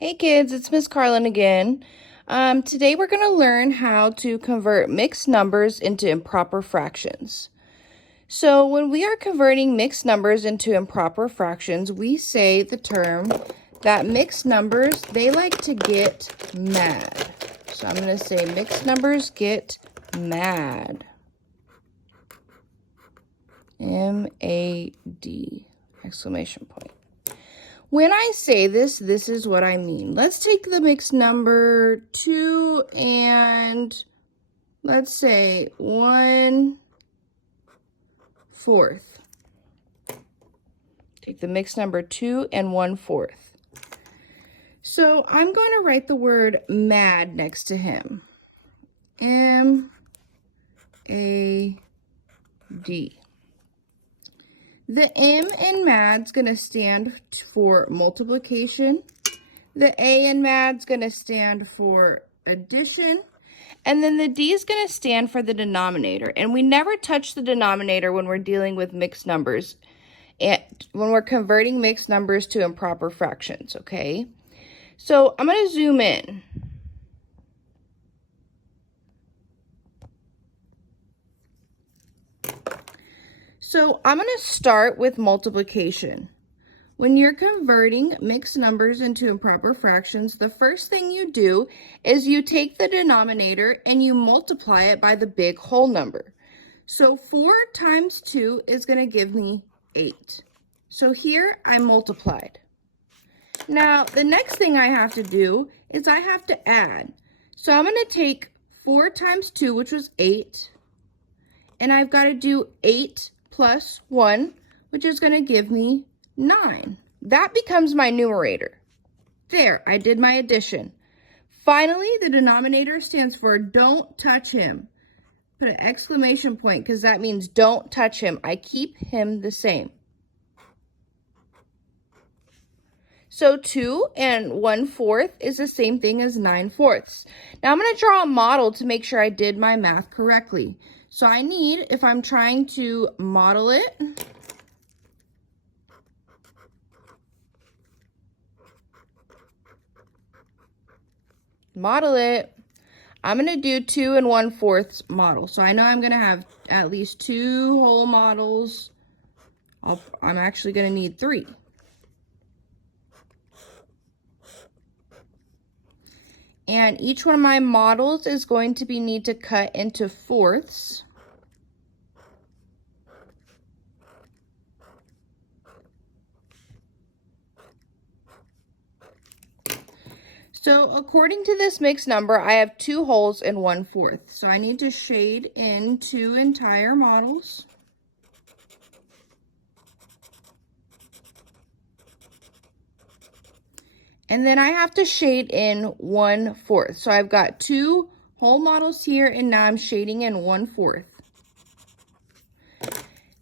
Hey kids, it's Miss Carlin again. Today we're going to learn how to convert mixed numbers into improper fractions. So when we are converting mixed numbers into improper fractions, we say the term that mixed numbers, they like to get mad. So I'm going to say mixed numbers get mad. M-A-D, exclamation point. When I say this, this is what I mean. Let's take the mixed number 2 and let's say 1/4. Take the mixed number 2 and 1/4. So I'm going to write the word mad next to him. M-A-D. The M in mad's going to stand for multiplication. The A in mad's going to stand for addition. And then the D is going to stand for the denominator. And we never touch the denominator when we're dealing with mixed numbers, and when we're converting mixed numbers to improper fractions, okay? So I'm going to zoom in. So I'm going to start with multiplication. When you're converting mixed numbers into improper fractions, the first thing you do is you take the denominator and you multiply it by the big whole number. So 4 times 2 is going to give me 8. So here I multiplied. Now the next thing I have to do is I have to add. So I'm going to take 4 times 2, which was 8, and I've got to do 8 plus 1, which is going to give me 9. That becomes my numerator. There, I did my addition. Finally, the denominator stands for don't touch him. Put an exclamation point because that means don't touch him. I keep him the same. So 2 and 1/4 is the same thing as 9/4. Now I'm going to draw a model to make sure I did my math correctly. So I need, if I'm trying to model it, I'm going to do 2 and 1/4 model. So I know I'm going to have at least 2 whole models. I'm actually going to need 3. And each one of my models is going to need to cut into fourths. So according to this mixed number, I have 2 wholes and 1/4. So I need to shade in 2 entire models. And then I have to shade in 1/4. So I've got 2 whole models here, and now I'm shading in 1/4.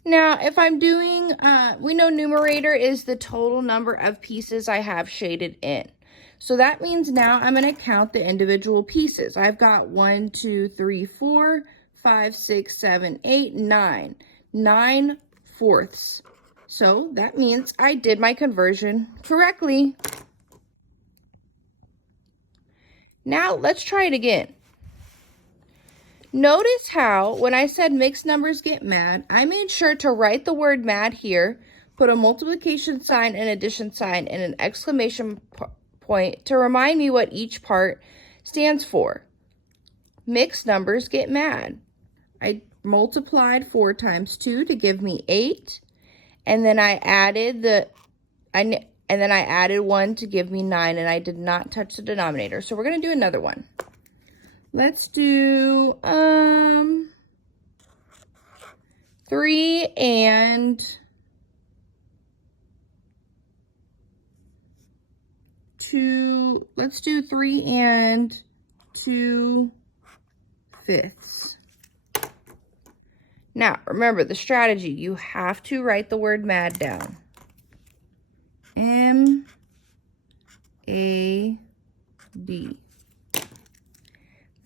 Now, if I'm doing, we know numerator is the total number of pieces I have shaded in. So that means now I'm going to count the individual pieces. I've got 1, 2, 3, 4, 5, 6, 7, 8, 9. 9/4. So that means I did my conversion correctly. Now let's try it again. Notice how when I said mixed numbers get mad, I made sure to write the word mad here, put a multiplication sign, an addition sign, and an exclamation point to remind me what each part stands for. Mixed numbers get mad. I multiplied 4 times 2 to give me 8, and then I added and then I added 1 to give me 9, and I did not touch the denominator. So we're going to do another one. Let's do 3 and 2. Let's do 3 and 2/5. Now, remember the strategy. You have to write the word mad down. M-A-D.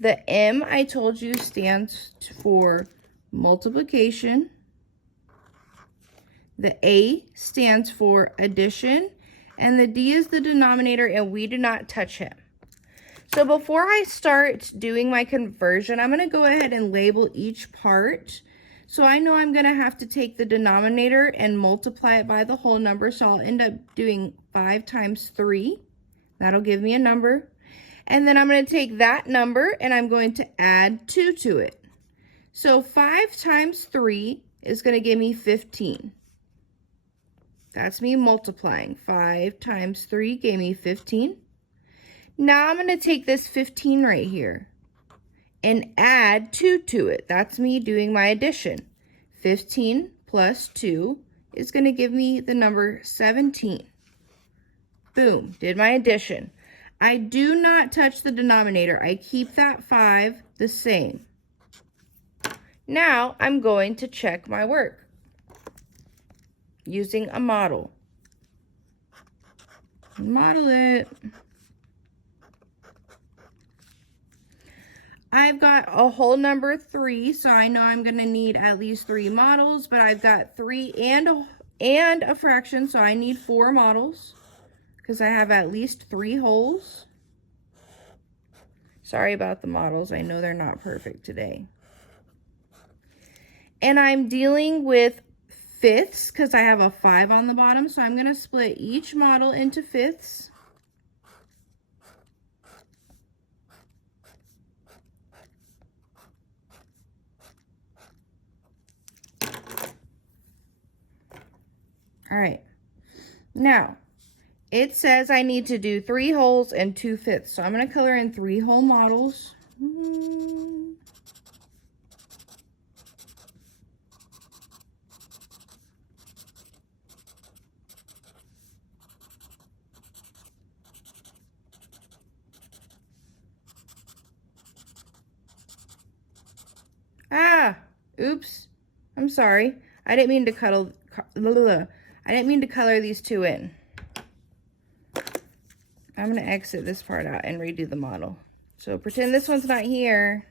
The M, I told you, stands for multiplication. The A stands for addition. And the D is the denominator, and we do not touch him. So before I start doing my conversion, I'm going to go ahead and label each part. So I know I'm going to have to take the denominator and multiply it by the whole number. So I'll end up doing 5 times 3. That'll give me a number. And then I'm going to take that number and I'm going to add 2 to it. So 5 times 3 is going to give me 15. That's me multiplying. 5 times 3 gave me 15. Now I'm going to take this 15 right here and add 2 to it. That's me doing my addition. 15 plus 2 is going to give me the number 17. Boom, did my addition. I do not touch the denominator. I keep that 5 the same. Now I'm going to check my work using a model. Model it. I've got a whole number 3, so I know I'm going to need at least 3 models, but I've got 3 and a fraction, so I need 4 models because I have at least 3 wholes. Sorry about the models. I know they're not perfect today. And I'm dealing with fifths because I have a 5 on the bottom, so I'm going to split each model into fifths. All right, now it says I need to do 3 wholes and 2 fifths, so I'm going to color in 3 whole models. Oops, I'm sorry. I didn't mean to color these 2 in. I'm going to exit this part out and redo the model. So pretend this one's not here.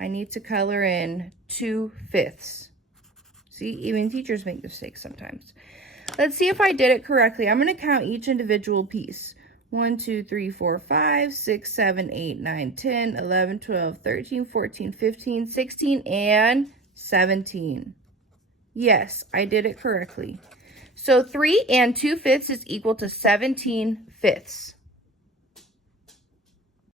I need to color in 2 fifths. See, even teachers make mistakes sometimes. Let's see if I did it correctly. I'm going to count each individual piece. 1, 2, 3, 4, 5, 6, 7, 8, 9, 10, 11, 12, 13, 14, 15, 16, and 17. Yes, I did it correctly. So 3 and 2 fifths is equal to 17 fifths.